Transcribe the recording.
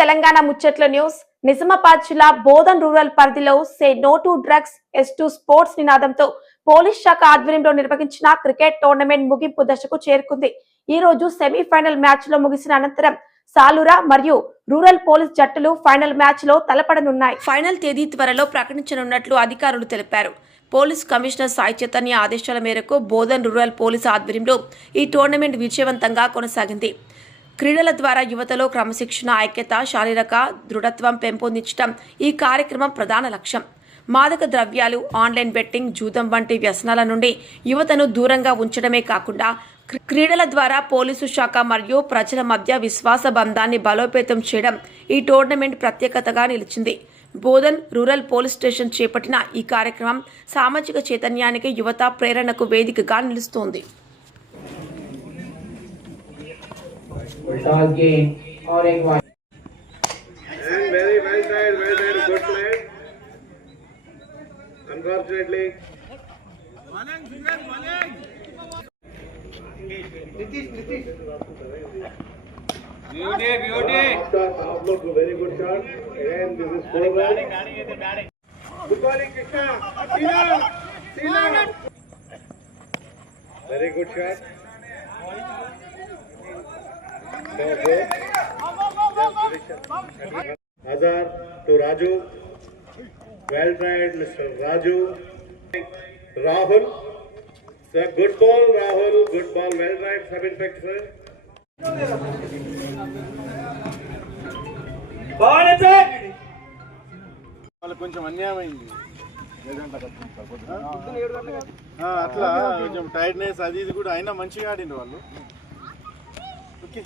Telangana ముచ్చట్ల news. Nizamabad జిల్లా Bodhan rural పరిధిలో say no to drugs yes to sports నినాదంతో పోలీస్ శాఖ ఆధ్వర్యంలో నిర్వహించిన క్రికెట్ టోర్నమెంట్ ముగింపు దశకు చేరుకుంది. ఈ రోజు సెమీఫైనల్ మ్యాచ్ లో ముగిసిన అనంతరం సాలూరా మరియు రూరల్ పోలీస్ జట్టులు ఫైనల్ మ్యాచ్ లో తలపడనున్నాయి. ఫైనల్ తేదీ త్వరలో ప్రకటించనున్నట్లు అధికారులు తెలిపారు. పోలీస్ కమిషనర్ సాయి చైతన్య ఆదేశాల మేరకు బోధన్ రూరల్ పోలీస్ ఆధ్వర్యంలో ఈ టోర్నమెంట్ విజయవంతంగా కొనసాగింది. క్రీడల ద్వారా యువతలో క్రమశిక్షణ, ఐక్యత, శారీరక దృఢత్వం పెంపొందించడం ఈ కార్యక్రమం ప్రధాన లక్ష్యం. మాదక ద్రవ్యాలు, ఆన్లైన్ బెట్టింగ్, జూదం వంటి వ్యసనాల నుండి యువతను దూరంగా ఉంచడమే కాకుండా క్రీడల ద్వారా పోలీసు శాఖ మరియు ప్రజల మధ్య విశ్వాస బంధాన్ని బలోపేతం చేయడం ఈ టోర్నమెంట్ ప్రత్యేకతగా నిలిచింది. బోధన్ రూరల్ పోలీస్ స్టేషన్ చేపట్టిన ఈ కార్యక్రమం సామాజిక చైతన్యానికి, యువత ప్రేరణకు వేదికగా నిలుస్తోంది. Unfortunately, very good shot. Again, this is forward. Good bowling, Krishna. Sina. Very good shot. Azhar to Raju. Well tried, Mr. Raju. Rahul. Sir, good ball, Rahul. Good ball, well tried, sub-inspector. వాళ్ళకి కొంచెం అన్యాయమైంది. అట్లా కొంచెం tiredness అది ఇది కూడా అయినా మంచిగా ఆడింది వాళ్ళు. ఓకే